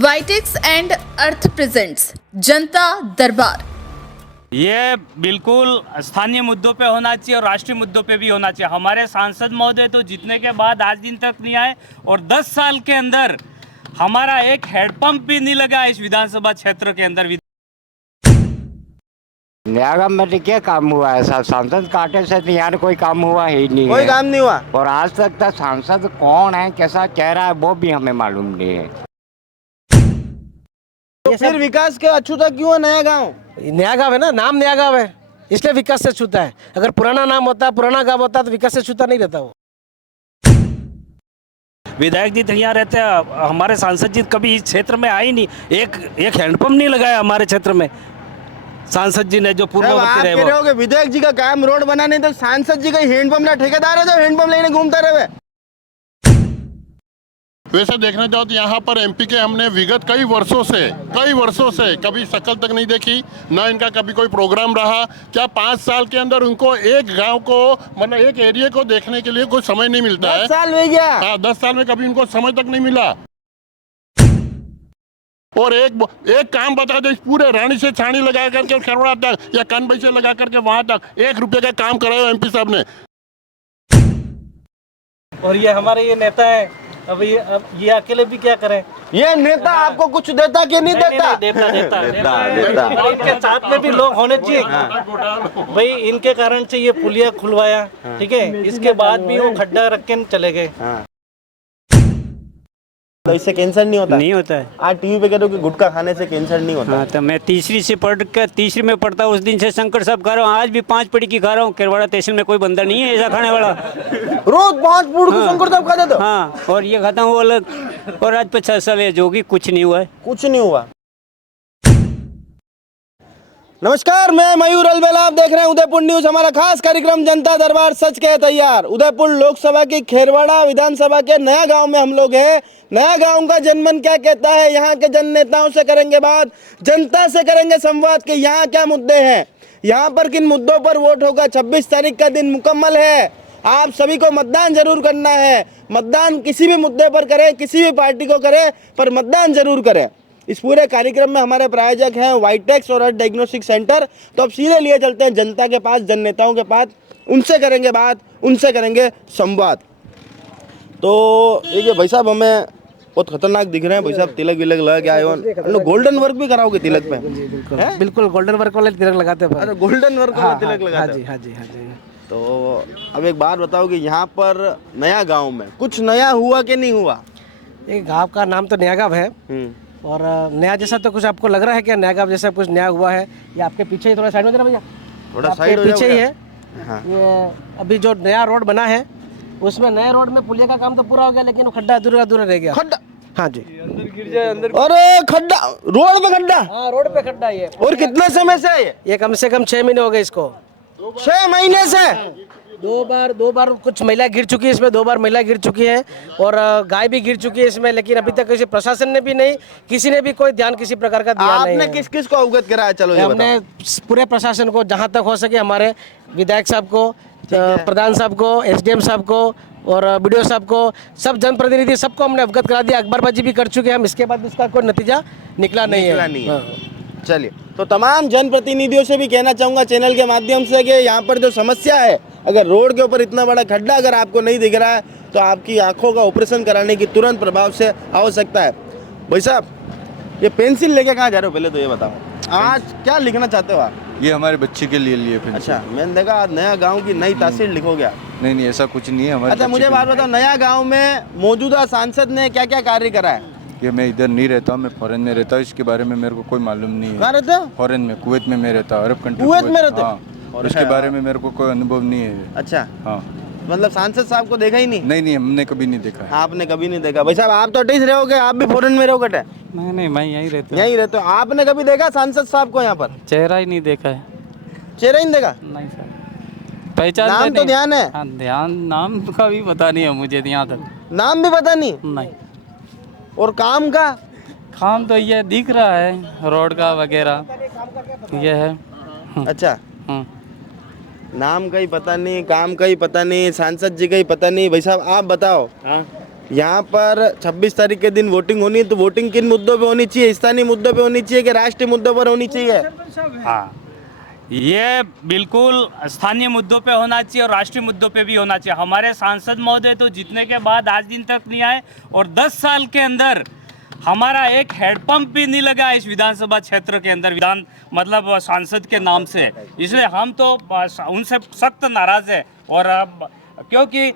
वाइटेक्स and earth presents जनता दरबार। ये बिल्कुल स्थानीय मुद्दों पे होना चाहिए और राष्ट्रीय मुद्दों पे भी होना चाहिए। हमारे सांसद महोदय तो जीतने के बाद आज दिन तक नहीं आए और 10 साल के अंदर हमारा एक हैंडपंप भी नहीं लगा इस विधानसभा क्षेत्र के अंदर। नयागांव में क्या काम हुआ है साहब? सांसद काटे से तो यहाँ कोई काम हुआ ही नहीं कोई है। काम नहीं हुआ। और आज तक तो सांसद कौन है, कैसा चेहरा है, वो भी हमें मालूम नहीं है। तो फिर विकास के अछूता क्यों है नया गांव? नया गांव है ना, नाम नया गांव है इसलिए विकास से छूता है। अगर पुराना नाम होता, पुराना गांव होता तो विकास से छूता नहीं रहता वो। विधायक जी यहाँ रहते हैं, हमारे सांसद जी कभी इस क्षेत्र में आए ही नहीं। एक हैंडपंप नहीं लगाया हमारे क्षेत्र में सांसद जी ने, जो पूर्ववर्ती रहे। आप कह रहे हो कि विधायक जी का काम रोड बनाने, तो सांसद जी का हैंडपंप ना ठेकेदार है जो हैंडपंप लेने घूमता रहे। वैसे देखने जाओ तो यहाँ पर एमपी के हमने विगत कई वर्षों से कभी शक्ल तक नहीं देखी, ना इनका कभी कोई प्रोग्राम रहा। क्या 5 साल के अंदर उनको एक गांव को, मतलब एक एरिया को देखने के लिए कोई समय नहीं मिलता है? 10 साल हो गया। हाँ, 10 साल में कभी उनको समय तक नहीं मिला। और एक काम बता दो, इस पूरे रानी से छानी लगा करके खरवड़ा तक या कानबाई से लगा करके वहां तक 1 रुपये का काम कराया एमपी साहब ने। और ये हमारे ये नेता है, अब ये अकेले भी क्या करें? ये नेता आपको कुछ देता कि नहीं देता? देता। इनके साथ में भी लोग होने चाहिए भाई। इनके कारण से ये पुलिया खुलवाया, ठीक है, इसके बाद भी वो खड्डा रख के चले गए। तो इससे कैंसर नहीं होता? नहीं होता है। आज टीवी पे कह रहे हो कि गुटखा खाने से कैंसर नहीं होता। हाँ, तो मैं तीसरी में पढ़ता हूँ, उस दिन से शंकर साहब खा रहा हूँ, आज भी 5 पड़ी की खा रहा हूँ। केरवाड़ा तहसील में कोई बंदा नहीं है ऐसा खाने वाला। रोज 5 फूड को शंकर साहब खा देते हो? हाँ, और ये खाता हूँ अलग। और आज 50 साल है, जो कि कुछ नहीं हुआ है। कुछ नहीं हुआ। नमस्कार, मैं मयूर अलबेला, आप देख रहे हैं उदयपुर न्यूज। हमारा खास कार्यक्रम जनता दरबार सच के तैयार। उदयपुर लोकसभा की खेरवाड़ा विधानसभा के नया गांव में हम लोग हैं। नया गांव का जनमन क्या कहता है, यहाँ के जन नेताओं से करेंगे बात, जनता से करेंगे संवाद के यहाँ क्या मुद्दे हैं, यहाँ पर किन मुद्दों पर वोट होगा। 26 तारीख का दिन मुकम्मल है, आप सभी को मतदान जरूर करना है। मतदान किसी भी मुद्दे पर करें, किसी भी पार्टी को करें, पर मतदान जरूर करें। इस पूरे कार्यक्रम में हमारे प्रायोजक हैं वाइटेक्स और अर्थ डायग्नोस्टिक सेंटर। तो अब सीधे लिए चलते हैं जनता के पास, जन नेताओं के पास, उनसे करेंगे बात, उनसे करेंगे संवाद। तो देखिए भाई साहब, हमें बहुत खतरनाक दिख रहे हैं भाई साहब। तिलक विलक लगा के आए हो, गोल्डन वर्क भी कराओगे तिलक पे? बिल्कुल गोल्डन वर्क वाले तिलक लगाते हैं। अरे गोल्डन वर्क वाला तिलक लगाते हैं? हाँ जी। तो अब एक बात बताओ कि यहाँ पर नया गांव में कुछ नया हुआ कि नहीं हुआ? ये गाँव का नाम तो नया गाँव है, और नया जैसा तो कुछ आपको लग रहा है क्या? नया गाँव जैसा कुछ नया हुआ है? ये आपके पीछे ही, थोड़ा साइड में देना भैया, थोड़ा साइड हो पीछे ही है। हाँ। ये अभी जो नया रोड बना है, उसमें नए रोड में पुलिया का काम तो पूरा हो गया, लेकिन वो खड्डा अधूरा रह गया। खड्डा? हाँ जी, अरे खड्डा, रोड में खड्डा? हाँ, रोड पे खड्डा ये। और कितने समय से है ये कम से कम 6 महीने हो गए इसको। 6 महीने से? दो बार कुछ महिला गिर चुकी है इसमें, 2 बार महिला गिर चुकी है, और गाय भी गिर चुकी है इसमें, लेकिन अभी तक किसी प्रशासन ने भी नहीं, किसी ने भी कोई ध्यान किसी प्रकार का दिया नहीं। आपने किस किस को अवगत कराया? चलो ये हमने पूरे प्रशासन को, जहाँ तक हो सके, हमारे विधायक साहब को, प्रधान साहब को, एसडीएम साहब को और बीडीओ साहब को, सब जनप्रतिनिधि, सबको हमने अवगत करा दिया। अखबारबाजी भी कर चुके हैं हम, इसके बाद इसका कोई नतीजा निकला नहीं है। चलिए, तो तमाम जनप्रतिनिधियों से भी कहना चाहूँगा चैनल के माध्यम से कि यहाँ पर जो समस्या है, अगर रोड के ऊपर इतना बड़ा खड्डा अगर आपको नहीं दिख रहा है, तो आपकी आंखों का ऑपरेशन कराने की तुरंत प्रभाव से आवश्यकता है। भाई साहब, ये पेंसिल लेके कहाँ जा रहे हो, पहले तो ये बताओ, आज क्या लिखना चाहते हो आप? ये हमारे बच्चे के लिए पेंसिल। अच्छा, मैंने देखा आज नया गाँव की नई तहसील लिखोगे आप। नहीं, ऐसा कुछ नहीं है हमारे। अच्छा, मुझे बात बताओ, नया गाँव में मौजूदा सांसद ने क्या क्या कार्य करा है? ये मैं इधर नहीं रहता हूँ, मैं फॉरेन में रहता हूँ, इसके बारे में मेरे को कोई मालूम नहीं है। कहाँ रहते हो? फॉरेन में, कुवैत में मैं रहता हूँ, अरब कंट्री। कुवैत में रहते हो? हाँ, और इसके बारे में मेरे को कोई अनुभव नहीं है। अच्छा, हाँ, मतलब सांसद साहब को देखा ही नहीं? नहीं, हमने कभी नहीं देखा है। आपने कभी नहीं देखा? भाई साहब, आप तो अटेच रहोगे, आप भी फॉरेन में रहोगे? नहीं, मैं यहीं रहता यहीं रहते हो। आपने कभी देखा सांसद साहब को यहाँ पर? चेहरा ही नहीं देखा है। चेहरा ही नहीं देखा? नहीं सर, पहचान नाम तो ध्यान है? हाँ, ध्यान, नाम का भी पता नहीं है मुझे यहाँ तक। नाम भी पता नहीं? नहीं। और काम का? काम तो ये दिख रहा है, रोड का वगैरह ये है। अच्छा, नाम का ही पता नहीं, काम का ही पता नहीं, सांसद जी का ही पता नहीं। भाई साहब, आप बताओ, यहाँ पर 26 तारीख के दिन वोटिंग होनी है, तो वोटिंग किन मुद्दों पे होनी चाहिए? स्थानीय मुद्दों पे होनी चाहिए कि राष्ट्रीय मुद्दों पर होनी चाहिए? हाँ, ये बिल्कुल स्थानीय मुद्दों पे होना चाहिए और राष्ट्रीय मुद्दों पे भी होना चाहिए। हमारे सांसद महोदय तो जीतने के बाद आज दिन तक नहीं आए और 10 साल के अंदर हमारा एक हेडपंप भी नहीं लगा इस विधानसभा क्षेत्र के अंदर, विधान मतलब सांसद के नाम से। इसलिए हम तो उनसे सख्त नाराज है। और अब क्योंकि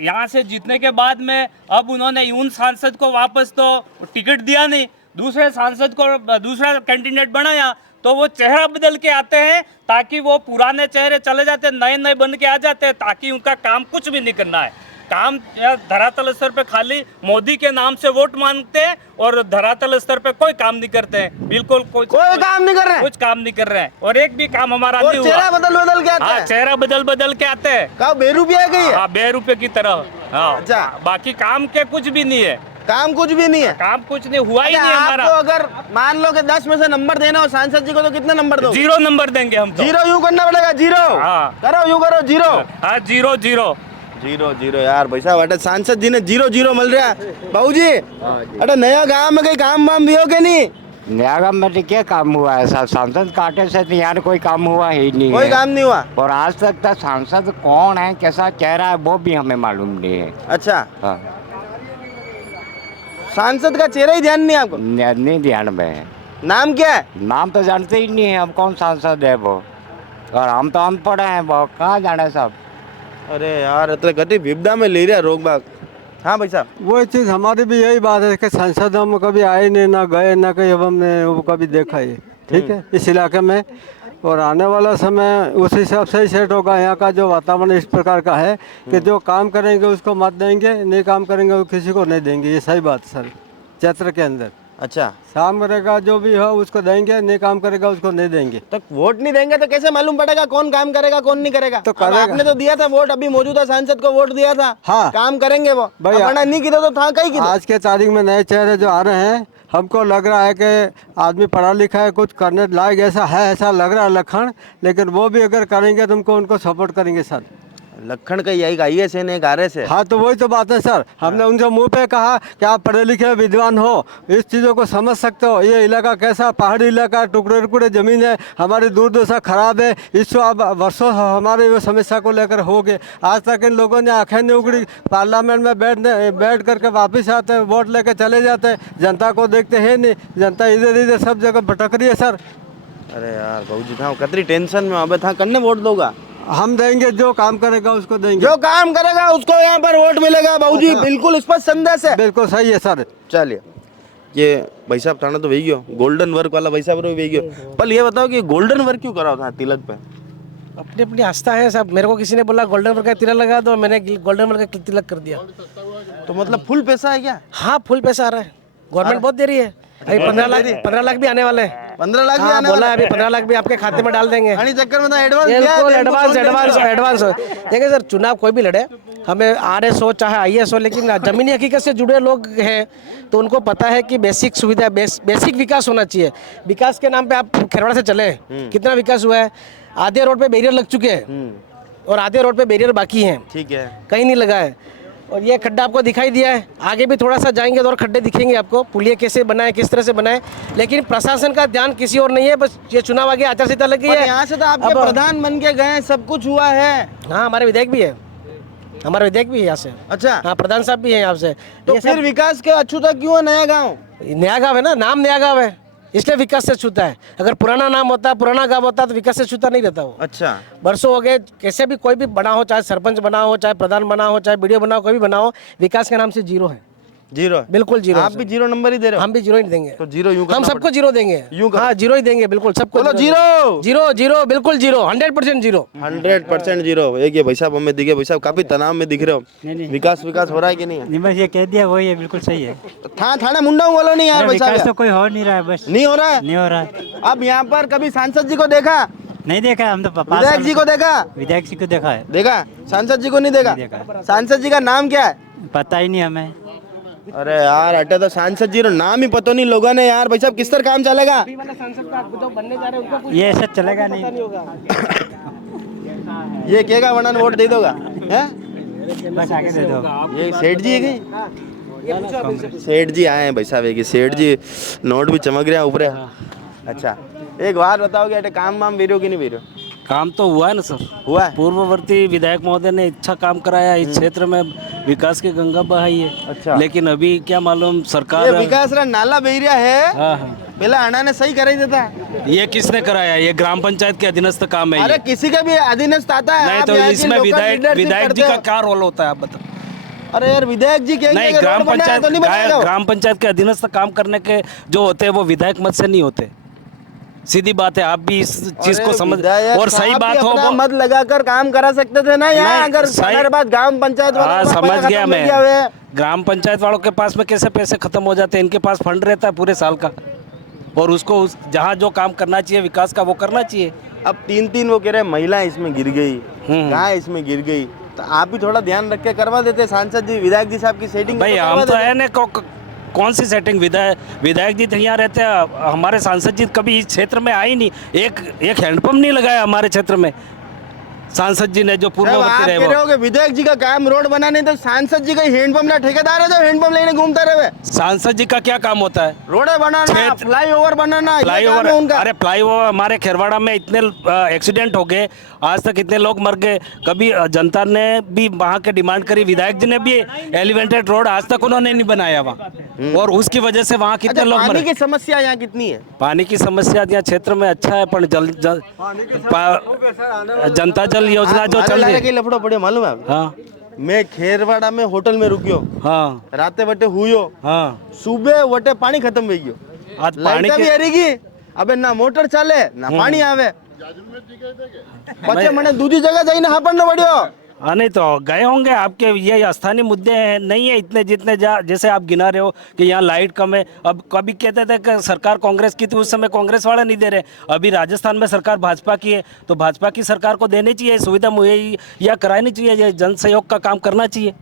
यहाँ से जीतने के बाद में अब उन्होंने उन सांसद को वापस तो टिकट दिया नहीं, दूसरे सांसद को दूसरा कैंडिडेट बनाया, तो वो चेहरा बदल के आते हैं ताकि वो पुराने चेहरे चले जाते, नए नए बन के आ जाते हैं, ताकि उनका काम कुछ भी नहीं करना है। काम धरातल स्तर पे खाली मोदी के नाम से वोट मांगते हैं और धरातल स्तर पे कोई काम नहीं करते हैं, बिल्कुल कोई काम नहीं कर रहे हैं, कुछ काम नहीं कर रहे हैं और एक भी काम हमारा और नहीं चेहरा हुआ। बदल के आता हाँ, है। चेहरा बदल के आते हैं। का बेरुपया गई है? हाँ, ₹2 की तरह। हाँ, अच्छा। बाकी काम के कुछ भी नहीं है, काम कुछ भी नहीं है। काम कुछ नहीं हुआ ही अच्छा, नहीं हमारा। आपको अगर मान लो कि 10 में से नंबर देना हो सांसद जी को, तो कितने नंबर दो? 0 नंबर देंगे हम तो। 0 यूं करना पड़ेगा, 0। हाँ। करो यूं करो, 0 हाँ, 0 0 0 0 यार भाई साहब, अटे सांसद जी ने 0 0 मिल रहा है। बाबू जी, अटे नया गांव में कहीं काम वाम भी हो के नहीं? नया गाँव में तो क्या काम हुआ है? सब सांसद काटे से तो यहाँ कोई काम हुआ ही नहीं कोई है। काम नहीं हुआ। और आज तक तो सांसद कौन है, कैसा चेहरा है, वो भी हमें मालूम नहीं है। अच्छा, हाँ, सांसद का चेहरा ही ध्यान नहीं आपको? नहीं ध्यान में है। नाम क्या है? नाम तो जानते ही नहीं है हम, कौन सांसद है वो। और हम तो अनपढ़ हैं, वो कहाँ जाने सब। अरे यार, इतने गति विपदा में ले रहा रोग बाग। हाँ भाई साहब, वो चीज़ हमारी भी यही बात है कि सांसद हम कभी आए नहीं, ना गए, ना कहीं अब हमने वो कभी देखा ही, ठीक है, इस इलाके में। और आने वाला समय उस हिसाब से ही सेट होगा। यहाँ का जो वातावरण इस प्रकार का है कि जो काम करेंगे उसको मत देंगे, नहीं काम करेंगे वो किसी को नहीं देंगे। ये सही बात है सर, क्षेत्र के अंदर। अच्छा, काम करेगा जो भी हो उसको देंगे, नहीं काम करेगा उसको नहीं देंगे। तो वोट नहीं देंगे तो कैसे मालूम पड़ेगा कौन काम करेगा कौन नहीं करेगा? तो अब करेगा। आपने तो दिया था वोट, अभी मौजूदा सांसद को वोट दिया था। हाँ। काम करेंगे वो भाई, वरना नहीं किया तो था कहीं किया। आज के तारीख में नए चेहरे जो आ रहे हैं, हमको लग रहा है कि आदमी पढ़ा लिखा है, कुछ करने लायक ऐसा है, ऐसा लग रहा है लखन। लेकिन वो भी अगर करेंगे तो हमको उनको सपोर्ट करेंगे सर। लखन का यही IAS है, एक RS है। हाँ, तो वही तो बात है सर। हमने उनसे मुंह पे कहा कि आप पढ़े लिखे विद्वान हो, इस चीज़ों को समझ सकते हो। ये इलाका कैसा पहाड़ी इलाका, टुकड़े टुकड़े ज़मीन है, हमारी दुर्दशा खराब है। इसको अब वर्षों हमारे वो समस्या को लेकर हो गए। आज तक इन लोगों ने आंखें नहीं उगड़ी। पार्लियामेंट में बैठ करके वापस आते हैं, वोट लेके चले जाते हैं, जनता को देखते हैं नहीं। जनता इधर इधर सब जगह भटक रही है सर। अरे यार बाबू जी, था कतरी टेंशन में अब था, करने वोट दोगा? हम देंगे, जो काम करेगा उसको देंगे। जो काम करेगा उसको यहाँ पर वोट मिलेगा। बाबू जी, बिल्कुल स्पष्ट संदेश है। बिल्कुल सही है सर। चलिए, ये भाई साहब थाना तो वही गयो, गोल्डन वर्क वाला भाई साहब वही गयो। पर ये बताओ कि गोल्डन वर्क क्यों करा था तिलक पे? अपनी अपनी आस्था है साहब। मेरे को किसी ने बोला गोल्डन वर्क का तिलक लगा दो, मैंने गोल्डन वर्क का तिलक कर दिया। तो मतलब फुल पैसा है क्या? हाँ, फुल पैसा आ रहा है, गवर्नमेंट बहुत दे रही है। अभी 15 लाख भी आने वाले हैं। 15 लाख भी हाँ, आने बोला वाला है, अभी 15 लाख भी आपके खाते में डाल देंगे। है। चक्कर में था एडवांस बिल्कुल एडवांस। देखिए सर, चुनाव कोई भी लड़े, हमें RS हो चाहे IAS हो, लेकिन जमीनी हकीकत से जुड़े लोग हैं तो उनको पता है कि बेसिक सुविधा, बेसिक विकास होना चाहिए। विकास के नाम पे आप खेरवाड़ा से चले, कितना विकास हुआ है? आधे रोड पे बैरियर लग चुके हैं और आधे रोड पे बैरियर बाकी हैं, ठीक है। कहीं नहीं लगा है। और ये खड्डा आपको दिखाई दिया है, आगे भी थोड़ा सा जाएंगे तो और खड्डे दिखेंगे आपको। पुलिया कैसे बनाए, किस तरह से बनाए, लेकिन प्रशासन का ध्यान किसी और नहीं है। बस ये चुनाव आगे आचार संहिता लगी है। यहाँ से तो आपके अब- प्रधान बन के गए, सब कुछ हुआ है। हाँ, हमारे विधायक भी है, हमारा विधायक भी है यहाँ से। अच्छा, हाँ, प्रधान साहब भी हैं यहाँ से। तो ये फिर सब विकास के अछूता क्यों है नया गांव? नया गाँव है ना, नाम नया गाँव है, इसलिए विकास से छूता है। अगर पुराना नाम होता, पुराना गाँव होता तो विकास से छूता नहीं रहता वो। अच्छा, बरसों हो गए, कैसे भी कोई भी बना हो, चाहे सरपंच बना हो, चाहे प्रधान बना हो, चाहे BDO बना हो, कोई भी बना हो, विकास के नाम से 0 है। 0 बिल्कुल 0। आप भी 0 नंबर ही दे रहे हो? हम भी 0 ही देंगे। तो 0 यूं हम सबको 0 देंगे। यूं करो। हाँ, 0 ही देंगे, बिल्कुल सबको। बोलो 0 0 बिल्कुल 0, 100% 0। 100% 0। एक ये भाई साहब हमें दिखे, भाई साहब काफी तनाव में दिख रहे हो। विकास हो रहा है कि नहीं है? नहीं, बस ये कह दिया वही है, बिल्कुल सही है। थाना मुंडा बोलो नहीं यार भाई विकास तो साहब। कोई हो नहीं रहा है, बस नहीं हो रहा है? नहीं हो रहा है। अब यहाँ पर कभी सांसद जी को देखा? नहीं देखा है, हम तो विधायक जी को देखा? विधायक जी को देखा है, देखा, सांसद जी को नहीं देखा। नहीं देखा। सांसद जी का नाम क्या है? पता ही नहीं हमें। अरे यार, अटे तो सांसद जी रो नाम ही पता नहीं लोगों ने यार। भाई साहब किस तरह काम चलेगा? ये ऐसा चलेगा नहीं। ये केगा वर्णन वोट दे दोगा? हैं? बस आगे दे दो। ये सेठ जी है कि सेठ जी आए हैं भाई साहब, एक सेठ जी नोट भी चमक रहा है ऊपर। अच्छा एक बात बताओ कि अटे काम वाम वीरो कि नहीं वीरो? काम तो हुआ है ना सर, हुआ है। पूर्ववर्ती विधायक महोदय ने अच्छा काम कराया, इस क्षेत्र में विकास की गंगा बहाई है। अच्छा। लेकिन अभी क्या मालूम ये सरकार विकास रा नाला बेरिया है, हाँ हाँ, पहले आना ने सही कराई देता है। ये किसने कराया? ये ग्राम पंचायत के अधीनस्थ काम है अरे ये। किसी का भी अधीनस्थ आता है। नहीं आप तो यहाँ की इसमें local विधायक leadership विधायक जी करते का हो। क्या रोल होता है आप बताओ? अरे यार विधायक जी कहेंगे नहीं, कि रोड बनाया तो नहीं बनाएगा वो। ग्राम पंचायत के अधीनस्थ काम करने के जो होते हैं वो विधायक मत से नहीं होते। सीधी बात है, आप भी इस चीज को अरे समझ, विधायक और सही साहब भी बात हो अपना वो- मत लगाकर काम करा सकते थे ना यहाँ। नहीं, अगर सही- हमारे पास ग्राम पंचायत वाला हाँ, अपना समझ पैसा गया खत्म मैं। हो गया हुआ है। ग्राम पंचायत वालों के पास में कैसे पैसे खत्म हो जाते हैं? इनके पास फंड रहता है पूरे साल का, और उसको जहाँ जो काम करना चाहिए विकास का वो करना चाहिए। अब तीन वो कह रहे हैं महिलाएं इसमें गिर गई, गाय इसमें गिर गई, तो आप भी थोड़ा ध्यान रख के करवा देते। सांसद जी विधायक जी साहब की सेटिंग भाई हम तो है ना, कौन सी सेटिंग? विधायक जी तो यहाँ रहते हैं, हमारे सांसद जी कभी इस क्षेत्र में आए ही नहीं। एक हैंडपंप नहीं लगाया हमारे क्षेत्र में सांसद जी ने, जो आप पूर्ववर्ती रहे कह रहे वो। हो कि विधायक जी का काम रोड बनाने, तो सांसद जी का हैंडपंप ना ठेकेदार है जो हैंडपंप लेने घूमता रहे। सांसद जी का क्या काम होता है? रोडे बनाना, क्षेत्र- फ्लाईओवर बनाना, ये फ्लाईओवर, काम है उनका। अरे फ्लाईओवर हमारे खेरवाड़ा में इतने एक्सीडेंट हो गए, आज तक इतने लोग मर गए। कभी जनता ने भी वहाँ के डिमांड करी, विधायक जी ने भी एलिवेटेड रोड आज तक उन्होंने नहीं बनाया वहाँ, और उसकी वजह से वहाँ कितने अच्छा, लोग पानी मरे। की समस्या यहाँ कितनी है? पानी की समस्या यहाँ क्षेत्र में अच्छा है, पर जनता जल योजना जो चल रही है। लफड़ो पड़े मालूम है आपको? हाँ मैं खेरवाड़ा में होटल में रुकियो, हाँ राते वटे हुयो, हाँ, सुबह वटे पानी खत्म हो गयो, आज पानी लाइट भी के हरीगी, अबे ना मोटर चाले ना पानी आवे, पचे मने दूसरी जगह जाइने हापड़नो पड़ियो। हाँ, नहीं तो गए होंगे। आपके ये स्थानीय मुद्दे हैं नहीं है इतने जितने जैसे आप गिना रहे हो कि यहाँ लाइट कम है। अब कभी कहते थे कि सरकार कांग्रेस की थी, उस समय कांग्रेस वाले नहीं दे रहे। अभी राजस्थान में सरकार भाजपा की है, तो भाजपा की सरकार को देनी चाहिए सुविधा मुहैया करानी चाहिए, ये जन सहयोग का काम करना चाहिए।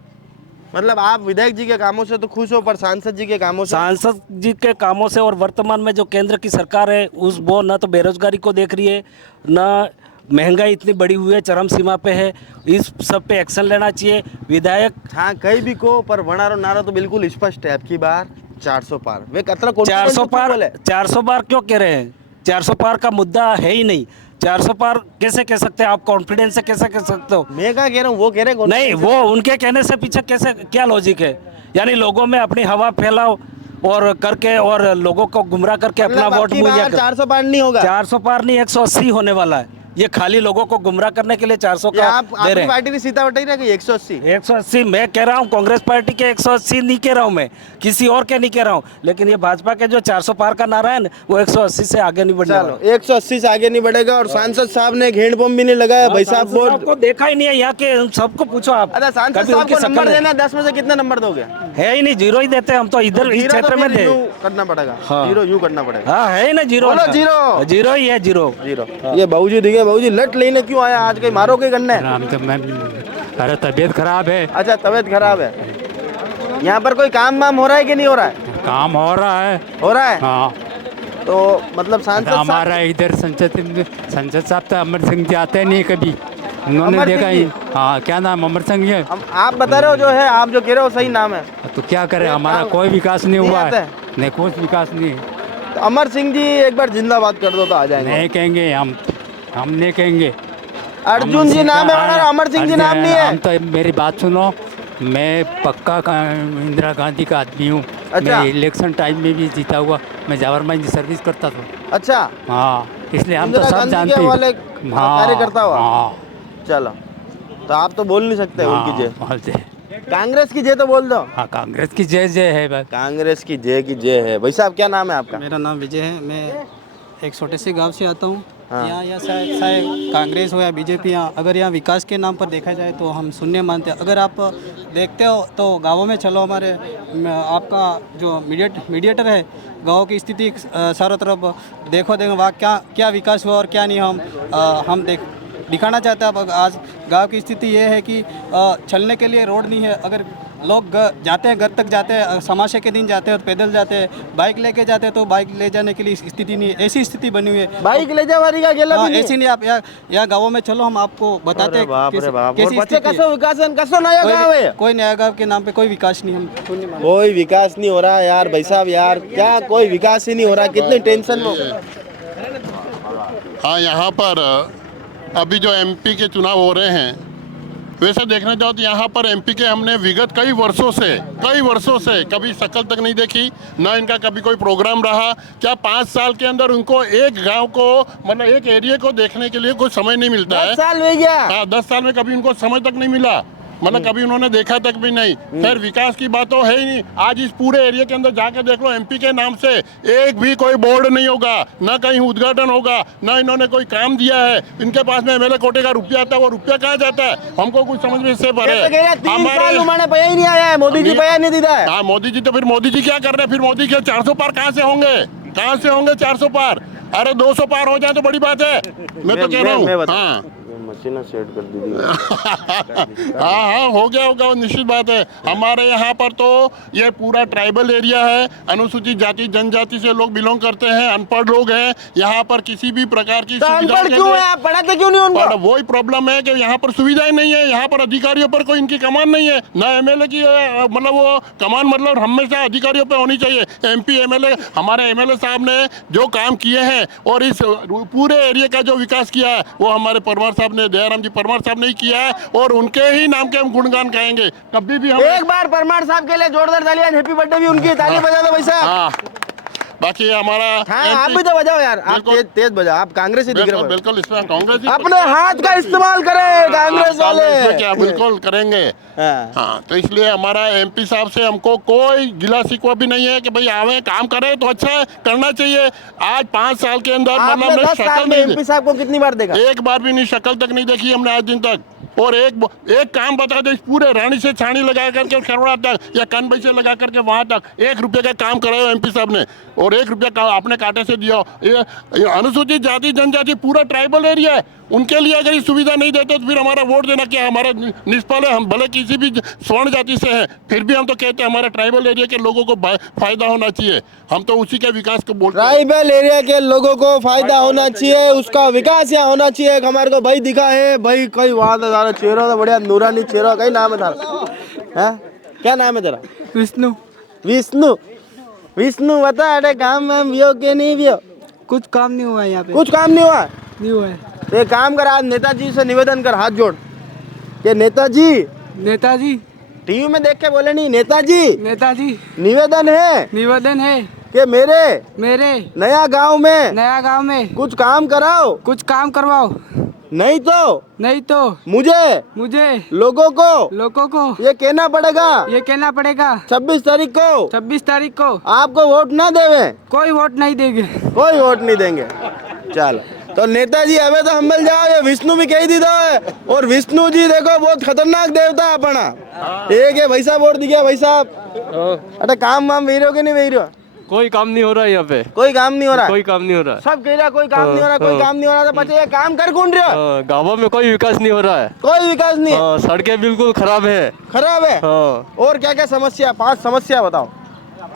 मतलब आप विधायक जी के कामों से तो खुश हो, पर सांसद जी के कामों से? सांसद जी के कामों से, और वर्तमान में जो केंद्र की सरकार है वो न तो बेरोजगारी को देख रही है, न महंगाई इतनी बढ़ी हुई है, चरम सीमा पे है। इस सब पे एक्शन लेना चाहिए विधायक। हाँ कहीं भी को, पर वनारो नारा तो बिल्कुल स्पष्ट है, अब की बार 400 पार। वे कतरा 400 पार, 400 पार क्यों कह रहे हैं? 400 पार का मुद्दा है ही नहीं। 400 पार कैसे कह सकते हैं आप? कॉन्फिडेंस से कैसे कह सकते हो? मैं क्या कह रहा हूँ, वो कह रहे हैं नहीं, वो उनके कहने से पीछे कैसे, क्या लॉजिक है? यानी लोगों में अपनी हवा फैलाओ और करके, और लोगों को गुमराह करके अपना वोट मुहैया 400 पार नहीं होगा। 400 पार नहीं, 180 होने वाला है। ये खाली लोगों को गुमराह करने के लिए 400 ये का आप दे रहे अपनी हैं। पार्टी की सीता बटाई रहे 180। 180 मैं कह रहा हूँ, कांग्रेस पार्टी के 180 नहीं कह रहा हूँ मैं, किसी और के नहीं कह रहा हूँ। लेकिन ये भाजपा के जो 400 पार का नारा है ना, वो 180 से आगे नहीं बढ़ने वाला। चलो 180 से आगे नहीं बढ़ेगा। और सांसद साहब ने एक हैंडपंप भी नहीं लगाया भाई साहब। सांसद साहब को देखा ही नहीं है यहाँ के, सबको पूछो आप। अच्छा सांसद कभी साहब उनकी को शक्ल नंबर है? देना, 10 में से कितना नंबर दोगे? है ही नहीं, जीरो ही देते हैं हम तो इधर इस जीरो तो क्षेत्र में फिर दे। यूं करना पड़ेगा। हाँ। जीरो यूं करना पड़ेगा। हाँ है ही ना, जीरो। बोलो जीरो। जीरो ही है, जीरो। जीरो। ये बाबूजी दिखे, बाबूजी लट लेने क्यों आया आज? कहीं मारो के करने? अरे तबीयत खराब है। अच्छा तबीयत खराब है। यहाँ पर कोई काम वाम हो रहा है कि नहीं हो रहा है? काम हो रहा है। हो रहा है। हाँ, तो मतलब सांसद साहब, हमारा इधर संसद साहब तो अमर सिंह जी आते नहीं कभी, उन्होंने अमर देखा सिंह ही। जी? हाँ, क्या नाम अमर सिंह है? आप बता रहे हो जो है, आप जो कह रहे हो सही नाम है। तो क्या करें, हमारा कोई विकास नहीं नहीं हुआ आता है। नहीं, कोई विकास नहीं। तो अमर सिंह जी एक बार जिंदाबाद कर दो तो आ जाएंगे। नहीं कहेंगे हम नहीं कहेंगे। अर्जुन जी नाम है और अमर सिंह जी नाम नहीं है। हम तो, मेरी बात सुनो, मैं पक्का इंदिरा गांधी का आदमी हूँ। अच्छा। मैं इलेक्शन टाइम में भी जीता हुआ, मैं जावरमान की सर्विस करता था। अच्छा हाँ, इसलिए हम तो इंदिरा सब गांधी जानते के हैं। वाले हाँ, कार्यकर्ता हुआ। हाँ, चलो तो आप तो बोल नहीं सकते उनकी जय। बोलते हैं। कांग्रेस की जय तो बोल दो। हाँ, कांग्रेस की जय जय है बस। कांग्रेस की जय है। भाई साहब क्या नाम है आपका? मेरा नाम विजय है। मैं एक छोटे से गांव से आता हूँ। हाँ। यहाँ चाहे कांग्रेस हो या बीजेपी, यहाँ अगर यहाँ विकास के नाम पर देखा जाए तो हम शून्य मानते हैं। अगर आप देखते हो तो गाँवों में चलो, हमारे आपका जो मीडिएटर है, गाँव की स्थिति चारों तरफ देखो वहाँ क्या क्या विकास हुआ और क्या नहीं, हम दिखाना चाहते हैं। अब आज गांव की स्थिति ये है कि चलने के लिए रोड नहीं है। अगर लोग जाते हैं घर तक जाते हैं, समाशे के दिन जाते हैं और पैदल जाते हैं, बाइक लेके जाते हैं तो बाइक ले जाने के लिए स्थिति नहीं है, ऐसी स्थिति बनी हुई है। बाइक ले जा वाली का गेला भी नहीं ऐसी नहीं, आप यहाँ गाँव में चलो, हम आपको बताते हैं कैसी बच्चे स्थिति है। कसो विकासन कसो नया गाँव है, कोई नया गाँव के नाम पे कोई विकास नहीं, हम शून्य मानते हैं। कोई विकास नहीं हो रहा यार भाई साहब, यार क्या कोई विकास ही नहीं हो रहा, कितनी टेंशन में। हाँ, यहाँ पर अभी जो एमपी के चुनाव हो रहे हैं, वैसे देखने जाओ तो यहाँ पर एमपी के हमने विगत कई वर्षों से कभी शक्ल तक नहीं देखी, ना इनका कभी कोई प्रोग्राम रहा। क्या 5 साल के अंदर उनको एक गांव को, मतलब एक एरिया को देखने के लिए कोई समय नहीं मिलता है। 10 साल हो गया। हाँ, 10 साल में कभी उनको समय तक नहीं मिला, मतलब कभी उन्होंने देखा तक भी नहीं। खैर, विकास की बात तो है ही नहीं। आज इस पूरे एरिया के अंदर जाके देख लो, एमपी के नाम से एक भी कोई बोर्ड नहीं होगा, ना कहीं उद्घाटन होगा, ना इन्होंने कोई काम दिया है। इनके पास में एमएलए कोटे का रुपया आता है, वो रुपया कहाँ जाता है हमको कुछ समझ में से भरे। 3 साल उन्होंने पया ही नहीं आया है, मोदी जी पया नहीं देता है। हाँ, मोदी जी तो फिर मोदी जी क्या कर रहे हैं? फिर मोदी के 400 पार कहाँ से होंगे? 400 पार? अरे 200 पार हो जाए तो बड़ी बात है, मैं तो कह रहा हूँ। हाँ मशीन सेट कर दी। हाँ, हो गया होगा, निश्चित बात है। हमारे यहाँ पर तो ये पूरा ट्राइबल एरिया है, अनुसूचित जाति जनजाति से लोग बिलोंग करते हैं, अनपढ़ लोग हैं। यहाँ पर किसी भी प्रकार की सुविधा क्यों है, आप पढ़ाते क्यों नहीं उनको? वही प्रॉब्लम है कि यहाँ पर सुविधाएं नहीं है, यहाँ पर अधिकारियों पर कोई इनकी कमान नहीं है, ना एमएलए की मतलब वो कमान, मतलब हमेशा अधिकारियों पर होनी चाहिए। एमपी एमएलए, हमारे एमएलए साहब ने जो काम किए हैं और इस पूरे एरिया का जो विकास किया है, वो हमारे परमार साहब ने, दयाराम जी परमार साहब ने किया है, और उनके ही नाम के हम गुणगान गाएंगे कभी भी। हम एक बार परमार साहब के लिए जोरदार तालियां, हैप्पी बर्थडे भी उनकी, ताली बजा दो भाई साहब। हाँ, बाकी हमारा आप भी तो बजाओ यार, आप तेज बजाओ, आप कांग्रेस ही दिख रहे हो। बिल्कुल, इसमें कांग्रेस अपने हाथ का इस्तेमाल करें कांग्रेस वाले। क्या, बिल्कुल करेंगे। हाँ, तो इसलिए हमारा एमपी साहब से हमको कोई गिला शिकवा भी नहीं है कि भाई आवे काम करें तो अच्छा है, करना चाहिए। आज 5 साल के अंदर आपने 10 साल में एमपी साहब को कितनी बार देखा? एक बार भी नहीं, शक्ल तक नहीं देखी हमने आज दिन तक। और एक काम बता दो, इस पूरे रानी से छानी लगा करके खरवड़ा तक या कनबई से लगा करके वहां तक 1 रुपये का काम कराए एमपी साहब ने, और 1 रुपया आपने कांटे से दिया। ये अनुसूचित जाति जनजाति पूरा ट्राइबल एरिया है, उनके लिए अगर ये सुविधा नहीं देते तो फिर हमारा वोट देना क्या? हमारा निष्फल है। हम भले किसी भी स्वर्ण जाति से हैं, फिर भी हम तो कहते हैं हमारे ट्राइबल एरिया के लोगों को फायदा होना चाहिए। हम तो उसी के विकास को बोलते हैं। ट्राइबल एरिया के लोगों को फायदा होना चाहिए, उसका विकास यहाँ होना चाहिए। हमारे को भाई दिखा है भाई, कई वहाँ था चेहरा था बढ़िया, नूरानी चेहरा, कई नाम है तारा? क्या नाम है तेरा? विष्णु। विष्णु बता, अरे काम वाम वियो के नहीं वियो? कुछ काम नहीं हुआ है यहाँ पे, कुछ काम नहीं हुआ? नहीं हुआ है। एक काम कर, आज नेताजी से निवेदन कर, हाथ जोड़ के नेताजी टीवी में देख के बोले नहीं, नेताजी निवेदन है कि मेरे नया गांव में कुछ काम करवाओ, नहीं तो मुझे लोगों को ये कहना पड़ेगा 26 तारीख को आपको वोट ना देवे, कोई वोट नहीं देंगे। चलो, तो नेताजी अबे तो हम मिल जाओ, ये विष्णु भी कही दी है। और विष्णु जी देखो बहुत खतरनाक देवता है अपना, एक है भाई साहब, वोट दिया भाई साहब। अरे काम वाम वेही रहो कि नहीं वेही रहो? कोई काम नहीं हो रहा है यहाँ पे, कोई काम नहीं हो रहा, सब कह रहा कोई काम नहीं हो रहा, तो बच्चे ये काम कर कौन रहे हो? गाँव में कोई विकास नहीं हो रहा है, कोई विकास नहीं है, सड़कें बिल्कुल खराब है। और क्या क्या समस्या? 5 समस्या बताओ।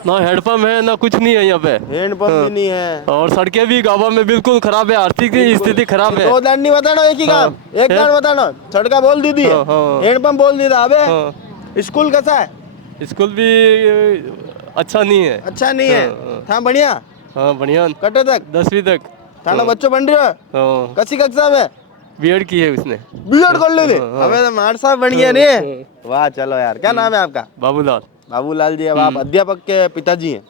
ना हैंडपंप है, ना कुछ नहीं है यहाँ पे, हैंडपंप भी नहीं है, और सड़कें भी गाँव में बिल्कुल खराब है, आर्थिक स्थिति खराब है। 2 दान नहीं बताना, एक ही काम, एक दान बताना। सड़का बोल दी थी, हैंडपंप बोल दी था। अबे स्कूल कैसा है? स्कूल भी अच्छा नहीं है। था बढ़िया? हाँ बढ़िया। कटे तक 10वीं तक थाना बच्चों बन रही हो? कसी कक्षा में बीएड की है उसने, बीएड कर ली थी? हमें तो मार साहब बन गया रे, वाह। चलो यार, क्या नाम है आपका? बाबूलाल जी। अब आप अध्यापक के पिताजी हैं?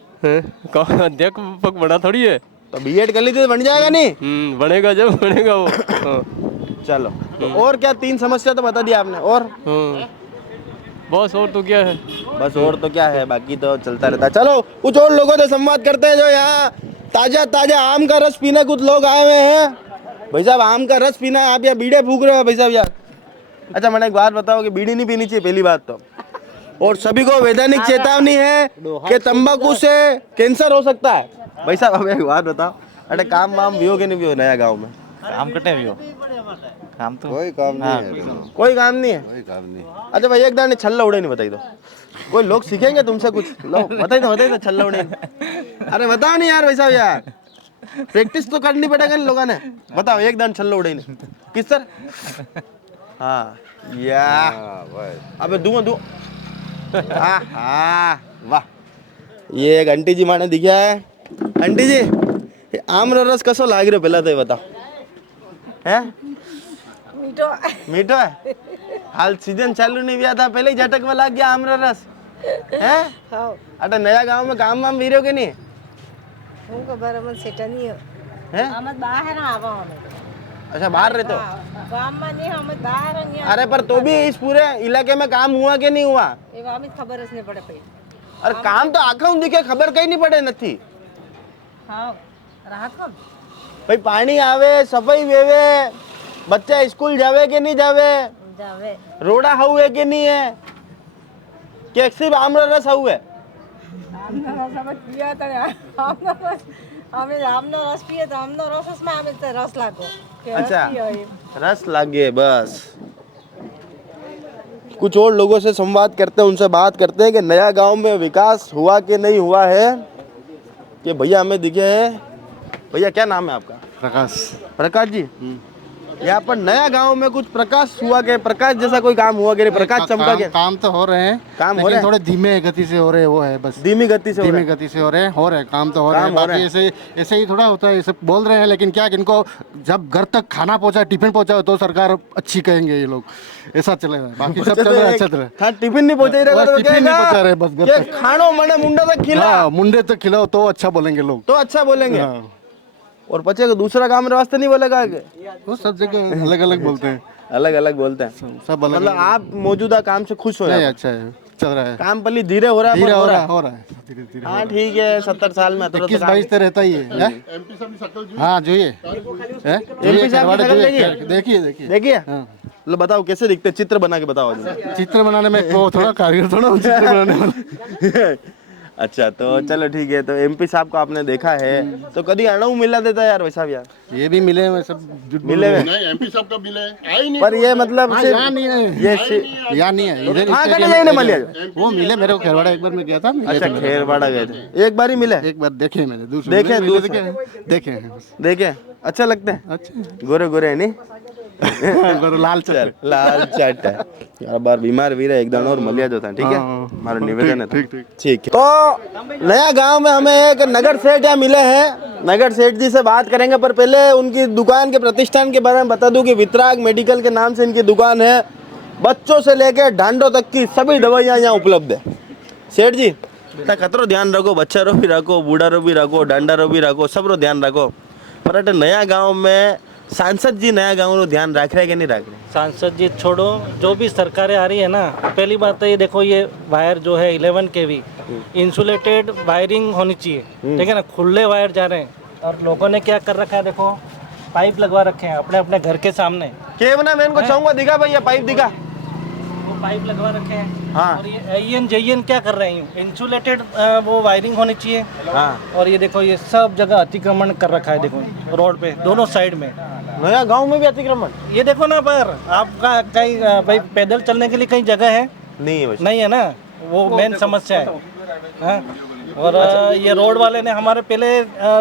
अध्यापक बड़ा थोड़ी है, तो बीएड कर ली थी तो बन जाएगा नहीं? बनेगा जब बनेगा वो। चलो, तो और क्या 3 समस्या तो बता दिया आपने, और बस और तो क्या है, बाकी तो चलता रहता है। चलो, कुछ और लोगों से संवाद करते हैं जो यहाँ ताजा आम का रस पीने कुछ लोग आए हुए हैं। भाई साहब, आम का रस पीना है, आप यहाँ बीड़े फूक रहे हो भाई साहब यार? अच्छा, मैंने एक बात बताओ कि बीड़ी नहीं पीनी चाहिए, पहली बात तो। और सभी को वैधानिक चेतावनी है कि तंबाकू से कैंसर हो सकता है। भाई साहब, हमें एक बात बताओ, अरे काम वाम भी हो कि नहीं भी हो नया गाँव में? काम कटे भी हो, काम तो कोई काम नहीं है। कोई काम नहीं है। अच्छा भाई, एक दाने छल्ला उड़े नहीं बताई दो, कोई लोग सीखेंगे तुमसे कुछ। लो बताइए तो छल्ला उड़े। अरे बताओ नहीं यार वैसा यार, प्रैक्टिस तो करनी पड़ेगा इन लोगों ने। बताओ एक दान छल्ला उड़े किस सर। हाँ या अबे दो हाँ वाह। ये एक आंटी जी माने दिखा है। आंटी जी आमरो रस कसो लाग रहे पहला तो ये बताओ है। मीठो है। हाल सीजन चालू नहीं हुआ था पहले ही झटक में लग गया आमरो रस है। अरे नया गांव में काम वाम वीरो के नहीं हमको बराबर सेटा नहीं है। हम बाहर आवा हमें। अच्छा बाहर रहते हो। गांव में नहीं हम बाहर नहीं। अरे पर तो भी इस पूरे इलाके में काम हुआ कि नहीं हुआ। ये हमें खबर नहीं पड़े पे। अरे काम तो आंखों दिखे खबर कहीं नहीं पड़े नहीं। हाँ राहत कम भाई पानी आवे सफाई वेवे बच्चा स्कूल जावे कि नहीं जावे, जावे रोड़ा हुए कि नहीं है कि सिर्फ आमरा रस हुए। समझ पिया था हमें आमनो रस पिए तो आमनो रस में हमें तो रस लागो। अच्छा रस लागे बस। कुछ और लोगों से संवाद करते हैं, उनसे बात करते हैं कि नया गांव में विकास हुआ कि नहीं हुआ है। कि भैया हमें दिखे हैं। भैया क्या नाम है आपका? प्रकाश जी। यहाँ पर नया गांव में कुछ प्रकाश हुआ के प्रकाश जैसा कोई काम हुआ कि प्रकाश चमका के? काम तो हो रहे हैं, काम हो रहे हैं थोड़े धीमे गति से हो रहे हैं। वो है बस धीमी गति से हो रहे हैं काम तो हो रहे हैं। बाकी ऐसे ही थोड़ा होता है, ये सब बोल रहे हैं लेकिन क्या इनको जब घर तक खाना पहुंचा टिफिन पहुंचा तो सरकार अच्छी कहेंगे ये लोग। ऐसा चलेगा, बाकी सब चल रहा है अच्छा चल रहा है। हाँ टिफिन नहीं पहुंचा टिफिन नहीं पहुंचा रहे बस घर तक खानो मने मुंडा तक खिला। मुंडे तक खिलाओ तो अच्छा बोलेंगे लोग, तो अच्छा बोलेंगे। और बच्चे को दूसरा काम मेरे वास्ते नहीं बोलेगा आगे। वो सब जगह अलग अलग बोलते हैं, अलग अलग बोलते हैं सब अलग। मतलब आप मौजूदा काम से खुश हो? अच्छा है चल रहा है काम पली धीरे हो रहा है। धीरे हो रहा है धीरे। हाँ ठीक है 70 साल में 21-22 तो रहता ही है। हाँ જોઈએ देखिए लो बताओ कैसे दिखते, चित्र बना के बताओ। चित्र बनाने में वो थोड़ा कारीगर थोड़ा चित्र बनाने वाला। अच्छा तो चलो ठीक है। तो एमपी साहब को आपने देखा है तो कभी अणु मिला देता है यार वैसा भी यार? ये भी मिले हुए सब मिले हुए नहीं एमपी साहब का मिले आई नहीं। पर ये मतलब यहाँ नहीं है, यहाँ नहीं है इधर। वो मिले मेरे को खेरवाड़ा एक बार मैं गया था। अच्छा खेरवाड़ा गए थे एक बार ही मिले? एक बार देखे मैंने दूसरे देखे अच्छा लगते हैं। अच्छा गोरे गोरे है नहीं लाल चट है यार। बार बीमार भी रहे एक दिन और मलिया जो था। ठीक है हमारा निवेदन है। ठीक है तो नया गांव में हमें एक नगर सेठ यहाँ मिले हैं। नगर सेठ जी से बात करेंगे पर पहले उनकी दुकान के प्रतिष्ठान के बारे में बता दूं कि वितराग मेडिकल के नाम से इनकी दुकान है। बच्चों से लेकर ढांडों तक की सभी दवाइयाँ यहाँ उपलब्ध है। सेठ जी खतरो ध्यान रखो, बच्चा रो भी रखो, बूढ़ा रो भी रखो, डांडा रो भी रखो, सब रो ध्यान रखो। पर अटे नया गाँव में सांसद जी नया गाँव रो ध्यान रख रहे कि नहीं रख रहे? सांसद जी छोड़ो, जो भी सरकारें आ रही है ना, पहली बात तो ये देखो ये वायर जो है 11 kV इंसुलेटेड वायरिंग होनी चाहिए। ठीक है ना, खुले वायर जा रहे हैं और लोगों ने क्या कर रखा है देखो पाइप लगवा रखे हैं अपने अपने घर के सामने। क्या बना मैं इनको चाहूंगा दिखा भैया पाइप दिखा। वो पाइप लगवा रखे हैं। हाँ। और ये AEN JEN क्या कर रहे हैं, इंसुलेटेड वो वायरिंग होनी चाहिए। हाँ। और ये देखो ये सब जगह अतिक्रमण कर रखा है देखो रोड पे दोनों साइड में। नया गांव में भी अतिक्रमण? ये देखो ना पर आपका कहीं भाई पैदल चलने के लिए कहीं जगह है? नहीं है ना, वो मेन समस्या है। हाँ? और ये रोड वाले ने हमारे पहले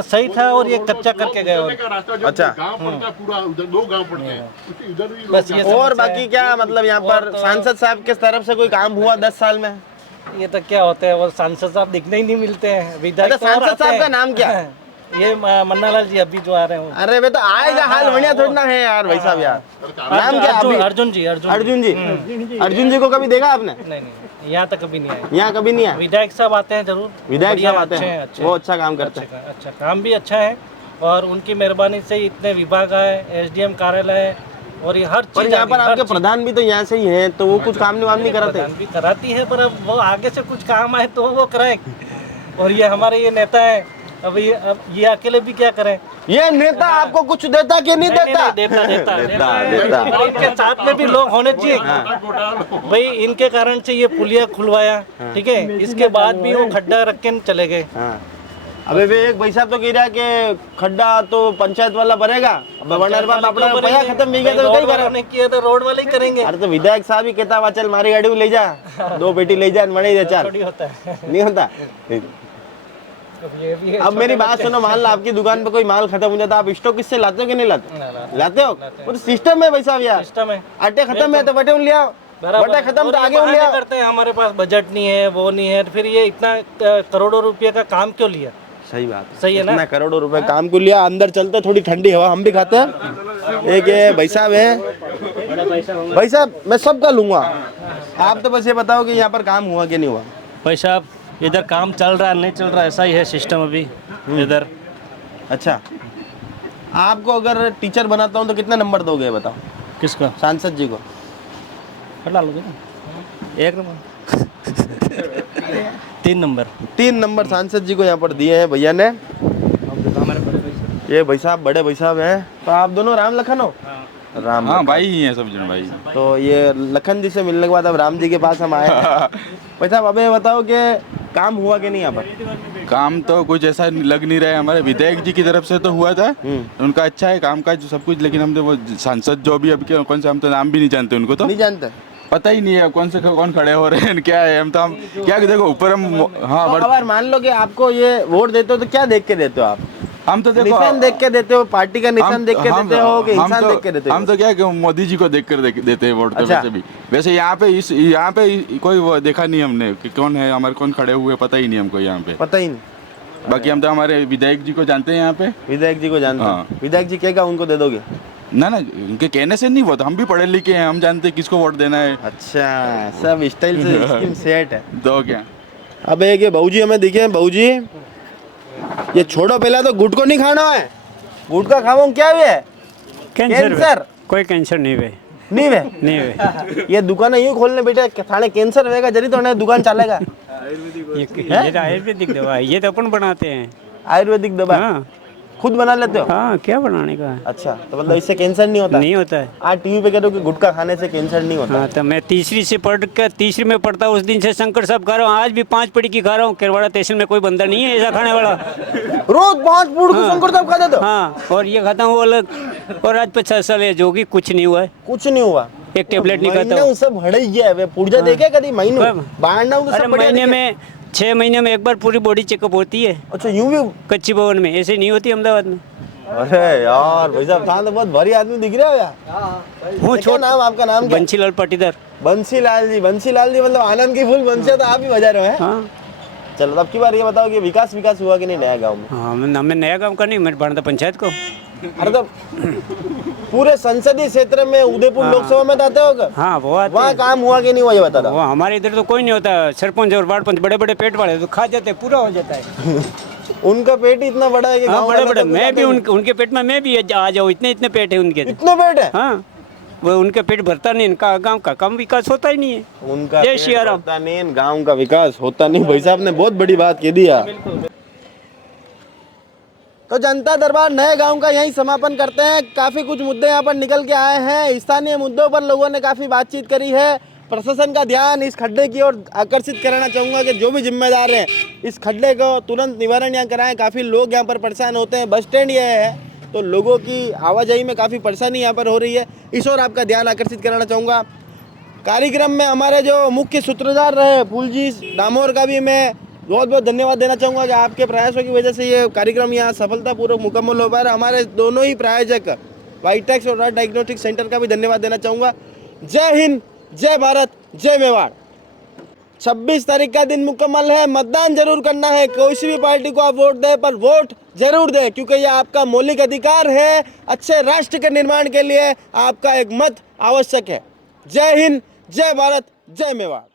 सही था और ये कच्चा करके गए। अच्छा पूरा उधर 2 गांव पड़ते हैं इधर भी। बस ये और बाकी क्या मतलब यहाँ पर सांसद साहब के तरफ से कोई काम हुआ 10 साल में? ये तो क्या होता है, वो सांसद साहब दिखने ही नहीं मिलते हैं। विधायक सांसद साहब का नाम क्या है? ये मन्नालाल जी अभी जो आ रहे हैं। अरे वे तो आएगा हाल बढ़िया थोड़ा ना है यार भाई साहब यार। नाम क्या? अर्जुन जी। अर्जुन जी को कभी देखा आपने? नहीं यहाँ तक कभी नहीं आए। यहाँ कभी नहीं आए? विधायक साहब आते हैं जरूर, विधायक साहब आते हैं, वो अच्छा काम करते हैं। अच्छा काम भी अच्छा है और उनकी मेहरबानी से इतने विभाग है, SDM कार्यालय है और ये हर चीज। यहाँ पर आपके प्रधान भी तो यहाँ से ही है तो वो कुछ काम नहीं कराते? भी कराती है पर अब वो आगे से कुछ काम आए तो वो कराए। और ये हमारे ये नेता है, अब ये अकेले भी क्या करें? ये नेता आपको कुछ देता कि नहीं देता? देता। इनके साथ में भी लोग होने चाहिए भाई। इनके कारण से ये पुलिया खुलवाया, ठीक है, इसके बाद भी वो खड्डा रख के चले गए। अबे वे एक भाई साहब तो कह रहा है कि खड्डा तो पंचायत वाला भरेगा, अब वरना बाप अपना पैसा खत्म भी गया तो कई करा नहीं किया तो रोड वाले ही करेंगे। अरे तो विधायक साहब ही कहता चल मारी गाड़ी ले जा, 2 पेटी ले जा मणि दे चार, नहीं होता। अब मेरी बात सुनो, मान लो आपकी दुकान पे कोई माल खत्म हो जाता, आप स्टॉक किससे लाते हो कि नहीं लाते? लाते हो। वो तो सिस्टम है भाई साहब यार, आटे खत्म है तो बटे ले आओ, बटे खत्म तो आगे ले आओ। करते हैं हमारे पास बजट नहीं है, वो नहीं है, फिर ये इतना करोड़ों रुपए का काम क्यों लिया? सही बात है, सही है ना? इतना करोड़ों रुपए काम को लिया, अंदर चलते थोड़ी ठंडी हवा हम भी खाते हैं। एक ये भाई साहब है, भाई साहब मैं सबका लूंगा, आप तो बस ये बताओ कि यहाँ पर काम हुआ कि नहीं हुआ? भाई साहब इधर काम चल रहा है नहीं चल रहा, ऐसा ही है सिस्टम अभी इधर। अच्छा, आपको अगर टीचर बनाता हूँ तो कितना नंबर दोगे बताओ? किसका? सांसद जी को। हटा लोगे ना? 1 नंबर 3 नंबर 3 नंबर सांसद जी को यहाँ पर दिए हैं भैया ने। ये भाई साहब बड़े भाई साहब हैं, तो आप दोनों राम लखन हो? राम, हाँ भाई ही हैं सब जन भाई। तो ये लखन जी से मिलने के बाद अब राम जी के पास हम आए हैं। भाई साहब अब ये बताओ कि काम हुआ कि नहीं यहाँ पर? काम तो कुछ ऐसा लग नहीं रहा है, हमारे विधायक जी की तरफ से तो हुआ था, उनका अच्छा है काम का सब कुछ, लेकिन हम तो वो सांसद जो भी अब कौन से, हम तो नाम भी नहीं जानते उनको, तो नहीं जानते, पता ही नहीं है कौन खड़े हो रहे हैं क्या है, हम क्या देखो ऊपर हम। हाँ तो अगर मान लो कि आपको ये वोट देते हो तो क्या देख के देते हो आप? हम तो देखो निशान देख के देते हो, पार्टी का निशान देख के देते हो कि इंसान देख के देते हो? हम तो क्या मोदी जी को देख कर देते हैं वोट। अच्छा। वैसे यहाँ पे कोई वो देखा नहीं हमने कि कौन है हमारे, कौन खड़े हुए, पता ही नहीं हमको यहाँ पे, पता ही नहीं। बाकी हम तो हमारे विधायक जी को जानते हैं यहाँ पे। विधायक जी को जानते हैं? विधायक जी क्या उनको दे दोगे? ना उनके कहने से नहीं, वो तो हम भी पढ़े लिखे हैं, हम जानते हैं किसको वोट देना है। अच्छा, सब स्टाइल से स्कीम सेट है तो क्या। अब एक बहू जी हमें दिखे, बहू जी ये छोड़ो, पहले तो गुट को नहीं खाना है, गुट का खाओ क्या है? कैंसर। कोई कैंसर नहीं वे, नहीं वे, नहीं वे। ये दुकान यूँ खोलने बेटे थाने कैंसर रहेगा जरी तो नहीं दुकान चलेगा। ये तो आयुर्वेदिक दवा है, ये तो अपन बनाते हैं। आयुर्वेदिक दवा? हाँ। खुद बना लेते हो? हाँ, क्या बनाने का। अच्छा, तो मतलब इससे कैंसर नहीं होता? नहीं होता है। आज टीवी पे कह रहे हो कि गुटखा खाने से कैंसर नहीं होता। हाँ, तो मैं तीसरी में पढ़ता हूँ, उस दिन से शंकर साहब खा रहा हूँ, आज भी 5 पड़ी की खा रहा हूँ। केरवाड़ा तहसील में कोई बंदा नहीं है ऐसा खाने वाला। रोज 5 पूड़ शंकर साहब खाता था? हाँ, और ये खाता हूँ अलग, और आज 50 साल है, जो कि कुछ नहीं हुआ है। कुछ नहीं हुआ? एक टेबलेट नहीं खाता हूँ। सब भड़ गया है, पुर्जा देखे कभी महीनों बाहर? अरे महीने में 6 महीने में एक बार पूरी बॉडी चेकअप होती है। अच्छा, यूं भी? कच्ची भवन में, ऐसे नहीं होती अहमदाबाद में। अरे यार भाई साहब, तो बहुत भारी आदमी दिख रहे हो यार। हूँ छोटा नाम, आपका नाम क्या? बंसीलाल पाटीदार। बंसीलाल जी मतलब आनंद की फुल बंसिया तो आप ही बजा रहे हो हैं? हाँ। चलो अब की बार ये बताओ कि विकास हुआ कि नहीं नया गांव में? हाँ, मैं नया गांव का नहीं, मैं बांधा पंचायत को। अरे तो पूरे संसदीय क्षेत्र में उदयपुर लोकसभा में आते होगा? हाँ, वो आते। वहाँ काम हुआ कि नहीं हुआ ये बता दो। हमारे इधर तो कोई नहीं होता, सरपंच और वार्ड पंच बड़े बड़े पेट वाले तो खा जाते, पूरा हो जाता है। उनका पेट ही इतना बड़ा है कि हाँ, बड़े मैं भी उनके पेट में मैं भी आ जाऊँ, इतने पेट है उनके। इतने पेट है? हाँ, वो उनका पेट भरता नहीं, इनका गांव का कम विकास होता ही नहीं है। उनका पेट भरता नहीं, गांव का विकास होता नहीं। भाई साहब ने बहुत बड़ी बात कह दी यार। तो जनता दरबार नए गांव का यहीं समापन करते हैं। काफ़ी कुछ मुद्दे यहाँ पर निकल के आए हैं, स्थानीय मुद्दों पर लोगों ने काफ़ी बातचीत करी है। प्रशासन का ध्यान इस खड्डे की ओर आकर्षित कराना चाहूँगा कि जो भी जिम्मेदार हैं इस खड्डे को तुरंत निवारण यहाँ कराएं। काफ़ी लोग यहाँ पर परेशान होते हैं। बस स्टैंड ये है तो लोगों की आवाजाही में काफ़ी परेशानी यहाँ पर हो रही है, इस ओर आपका ध्यान आकर्षित कराना चाहूँगा। कार्यक्रम में हमारे जो मुख्य सूत्रधार रहे फूलजी डामोर का भी मैं बहुत बहुत धन्यवाद देना चाहूँगा कि आपके प्रयासों की वजह से ये कार्यक्रम यहाँ सफलतापूर्वक मुकम्मल हो पा रहा है। हमारे दोनों ही प्रायोजक वाइटेक्स और राज डायग्नोस्टिक सेंटर का भी धन्यवाद देना चाहूँगा। जय हिंद, जय भारत, जय मेवाड़। 26 तारीख का दिन मुकम्मल है, मतदान जरूर करना है। कोई सी भी पार्टी को आप वोट दें, पर वोट जरूर दें क्योंकि ये आपका मौलिक अधिकार है। अच्छे राष्ट्र के निर्माण के लिए आपका एक मत आवश्यक है। जय हिंद, जय भारत, जय मेवाड़।